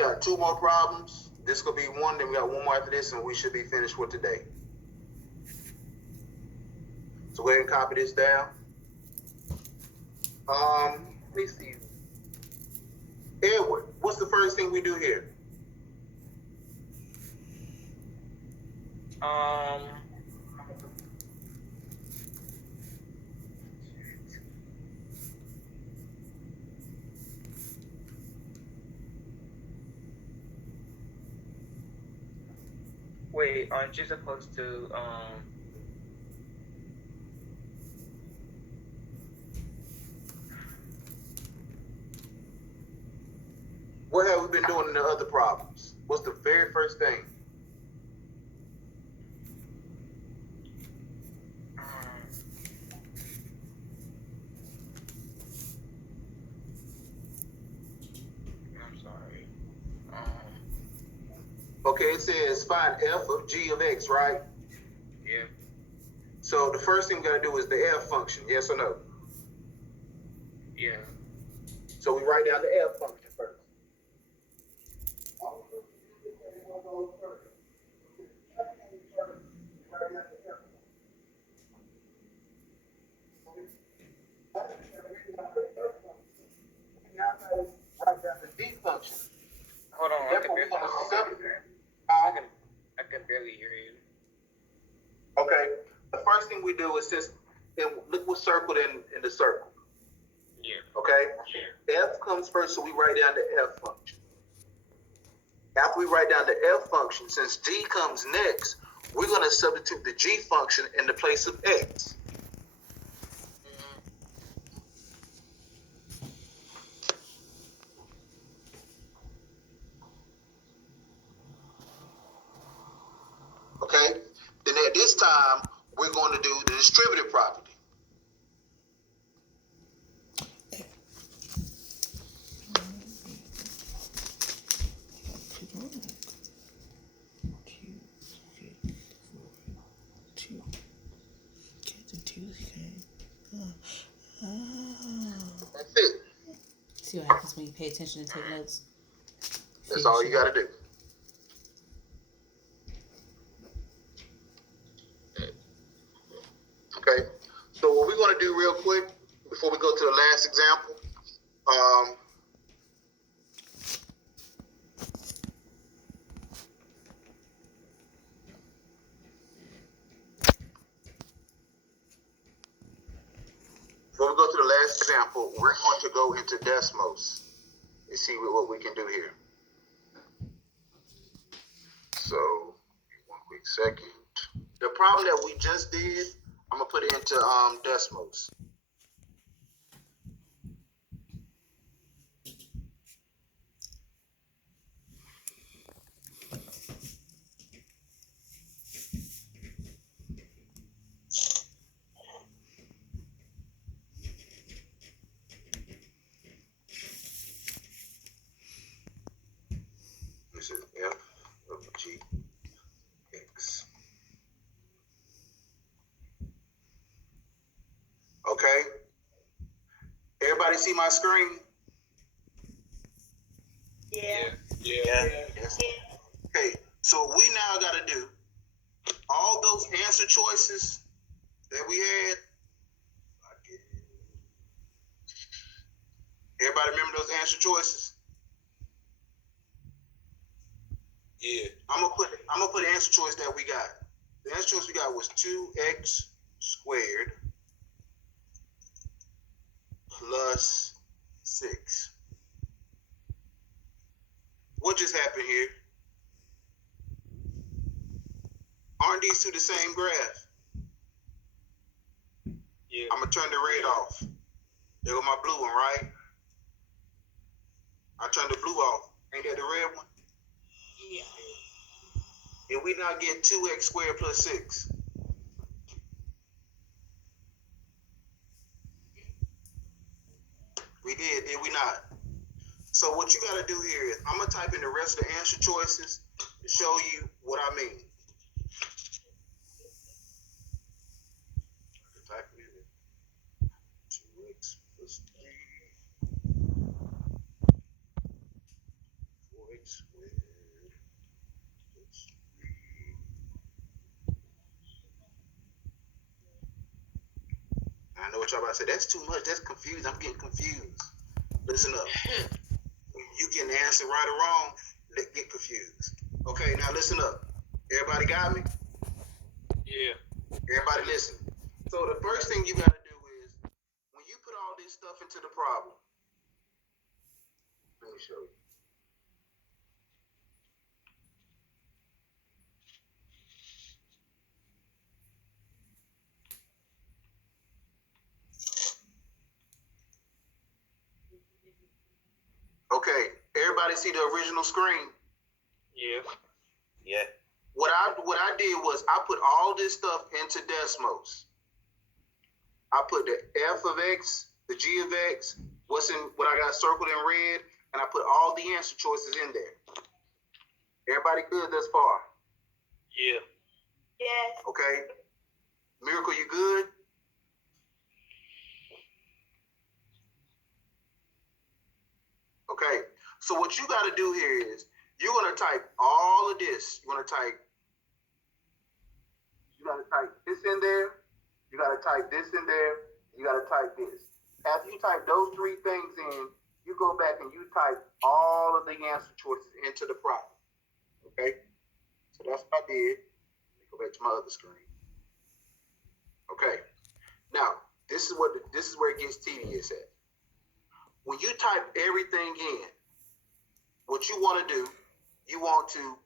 got two more problems. This could be one, then we got one more after this, and we should be finished for today. So go ahead and copy this down. Let me see. Edward, what's the first thing we do here? Wait, aren't you supposed to What have we been doing in the other problems? What's the very first thing? I'm sorry. Okay, it says find f of g of x, right? Yeah. So the first thing we gotta do is the f function, yes or no? Yeah. So we write down the f function first. Write down the g function. Hold on, Therefore, we're gonna I can barely hear you. Okay. The first thing we do is just look what's circled in the circle. Yeah. Okay? F comes first, so we write down the f function. After we write down the f function, since g comes next, we're going to substitute the g function in the place of x. Okay? Then at this time, we're going to do the distributive property. That's it. See what happens when you pay attention and take notes. That's all you got to do. Okay. So what we're going to do real quick before we go to the last example, before we go to the last example, we're going to go into Desmos and see what we can do here. So, one quick second. The problem that we just did, I'm going to put it into Desmos. This is f of g x. Okay. Everybody see my screen? Yeah. Yes. Okay. So we now got to do all those answer choices that we had. Everybody remember those answer choices? Yeah. I'm gonna put the answer choice that we got. The answer choice we got was 2x squared plus 6. What just happened here? Aren't these two the same graph? Yeah. I'm gonna turn the red off. There go my blue one, right? I turned the blue off. Ain't that the red one? Yeah. Did we not get 2x squared plus 6? We did we not? So what you gotta do here is, I'm gonna type in the rest of the answer choices to show you what I mean. Type in 2x plus 3, 4x squared. Let's read. I know what y'all about to say. That's too much. That's confused. I'm getting confused. Listen up. You can answer right or wrong. Get confused. Okay, now listen up. Everybody got me? Yeah. Everybody listen. So the first thing you got to do is, when you put all this stuff into the problem, let me show you. Okay, everybody see the original screen? Yeah. Yeah. What I did was I put all this stuff into Desmos. I put the f of x, the g of x, what I got circled in red, and I put all the answer choices in there. Everybody good thus far? Yeah. Yes. Okay. Miracle, you good? Okay. So what you got to do here is you're gonna type all of this. You got to type this in there. You got to type this in there. You got to type this. After you type those three things in, you go back and you type all of the answer choices into the problem. Okay? So that's what I did. Let me go back to my other screen. Okay. Now, this is where it gets tedious at. When you type everything in, what you want to do, you want to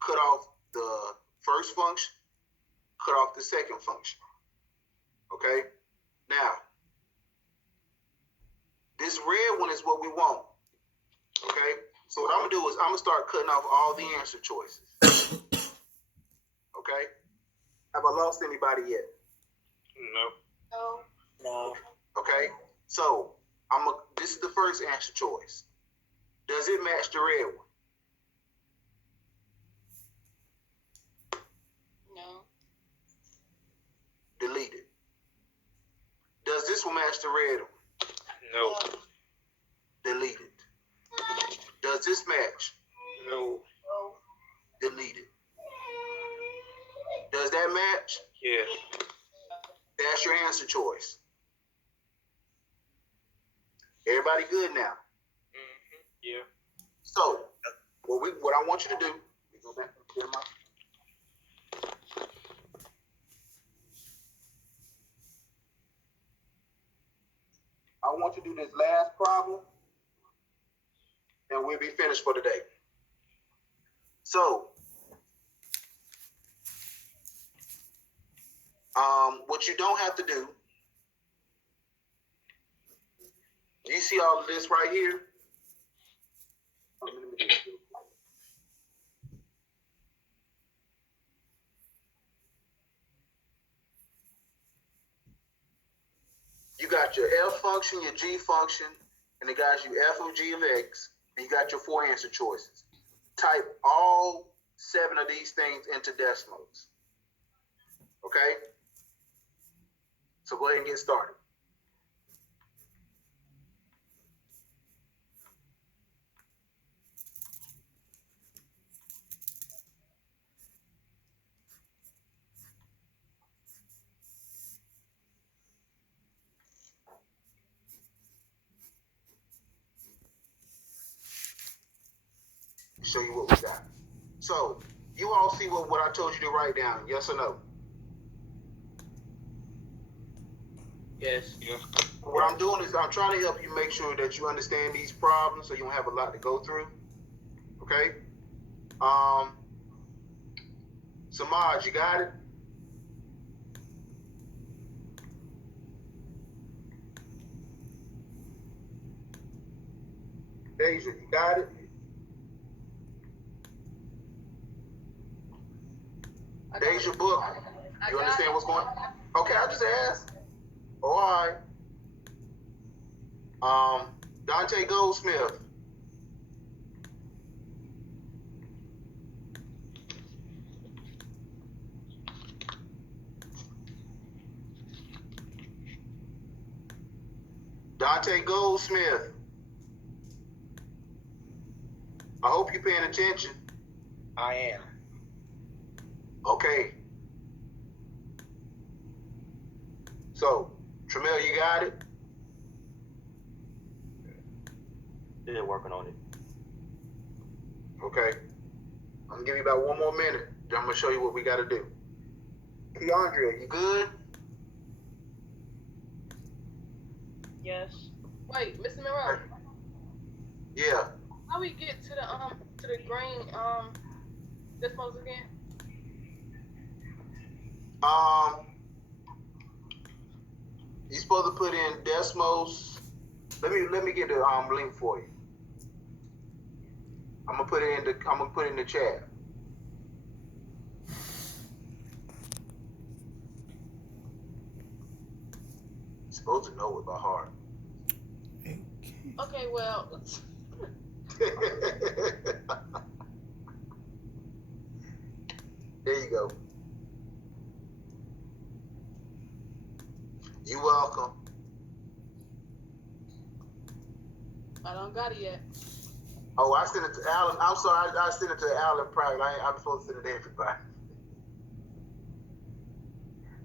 cut off the first function, cut off the second function. Okay? Now, this red one is what we want. Okay? So what I'm gonna do is I'm gonna start cutting off all the answer choices. Okay? Have I lost anybody yet? No. No. No. Okay? So this is the first answer choice. Does it match the red one? No. Delete it. Does this one match the red one? No. Delete it. Does this match? No. No. Delete it. Does that match? Yeah. That's your answer choice. Everybody good now? Mm-hmm. Yeah. So, what I want you to do, let me go back and clear my. I want you to do this last problem, and we'll be finished for today. So, what you don't have to do, you see all of this right here? You got your f function, your g function, and it got you f of g of x, and you got your four answer choices. Type all 7 of these things into Desmos. Okay? So go ahead and get started. Show you what we got. So, you all see what I told you to write down, yes or no? Yes. Yeah. What I'm doing is I'm trying to help you make sure that you understand these problems so you don't have a lot to go through. Okay? Samaj, you got it? Deja, you got it? Deja book. You understand what's going on? Okay, I just asked. All right. Dante Goldsmith. Dante Goldsmith. I hope you're paying attention. I am. Okay. So, Tramel, you got it? Still working on it. Okay. I'm gonna give you about one more minute. Then I'm gonna show you what we gotta do. Keandria, you good? Yes. Wait, Mr. Monroe, Yeah. how we get to the green dispose again? You supposed to put in Desmos. Let me get the link for you. I'm gonna put it in the chat. You're supposed to know it by heart. Okay, well, There you go. You're welcome. I don't got it yet. Oh, I sent it to Alan. I'm sorry, I sent it to Alan private. I'm supposed to send it to everybody.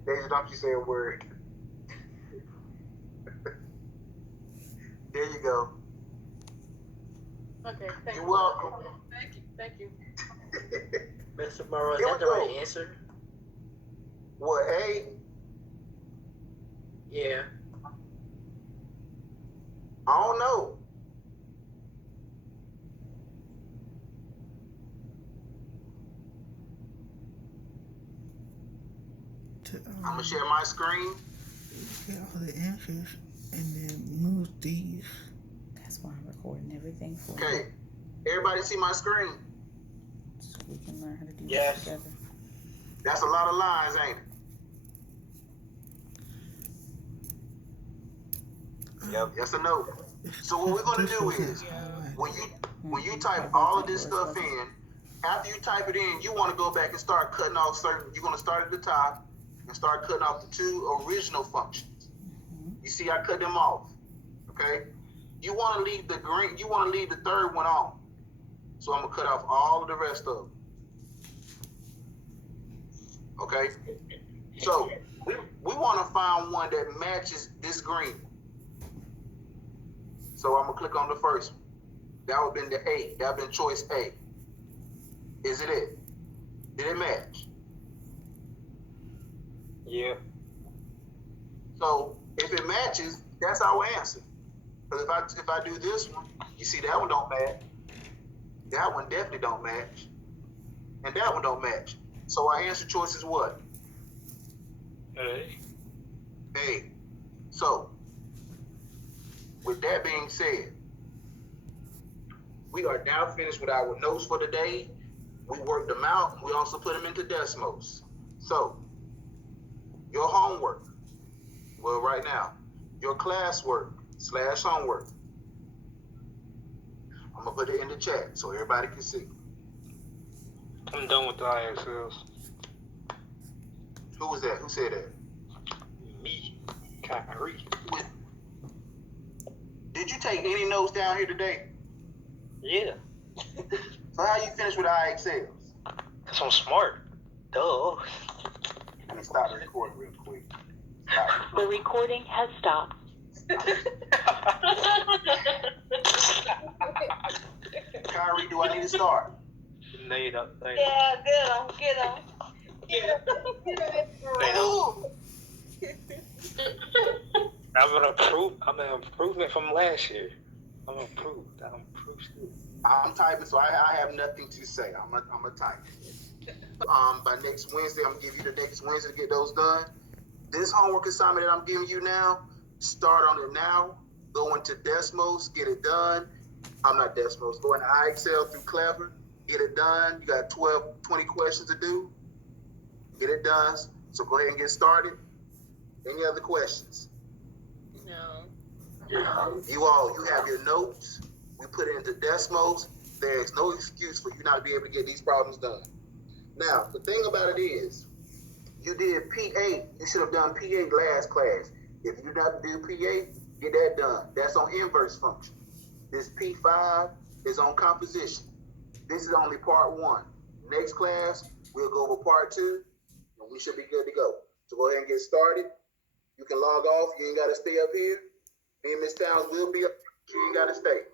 Deja, don't you say a word. There you go. Okay, thank You're you. welcome. Thank you. Mr. Morrow, is Here that we the right go. answer? What, A? Yeah. I don't know. I'm gonna share my screen. Get all the answers and then move these. That's why I'm recording everything for you. Okay. Everybody see my screen? So we can learn how to do Yes. this together. That's a lot of lines, ain't it? Yep. Yes or no? So what we're gonna This do was is, highlighted. when you type all of this stuff in, after you type it in, you want to go back and start cutting off certain. You're gonna start at the top and start cutting off the two original functions. You see, I cut them off. Okay. You want to leave the green. You want to leave the third one on. So I'm gonna cut off all of the rest of them. Okay. So we want to find one that matches this green. So I'm gonna click on the first one. That would have been the A. That would have been choice A. Is it it? Did it match? Yeah. So if it matches, that's our answer. Because if I do this one, you see that one don't match. That one definitely don't match. And that one don't match. So our answer choice is what? Hey. A. So with that being said, we are now finished with our notes for the day. We worked them out, and we also put them into Desmos. So your homework, well, right now, your classwork / homework, I'm gonna put it in the chat so everybody can see. I'm done with the IXLs. Who was that? Who said that? Me. Kyrie. Did you take any notes down here today? Yeah. So how you finish with IXLs? Cause I'm smart. Duh. Let me stop the recording real quick. The recording has stopped. Kyrie, do I need to start? Laid up. Yeah, get him. Ooh. I'm an improvement from last year. I'm improved. I'm improved still. I'm typing, so I have nothing to say. I'm a type. By next Wednesday, I'm gonna give you the next Wednesday to get those done. This homework assignment that I'm giving you now, start on it now. Go into Desmos, get it done. I'm not Desmos. Go into IXL through Clever, get it done. You got 20 questions to do. Get it done. So go ahead and get started. Any other questions? No. You have your notes. We put it into Desmos. There's no excuse for you not to be able to get these problems done. Now, the thing about it is, you did P8. You should have done P8 last class. If you did not do P8, get that done. That's on inverse function. This P5 is on composition. This is only part 1. Next class, we'll go over part 2, and we should be good to go. So go ahead and get started. You can log off. You ain't got to stay up here. Me and Miss Towns will be up. You ain't got to stay.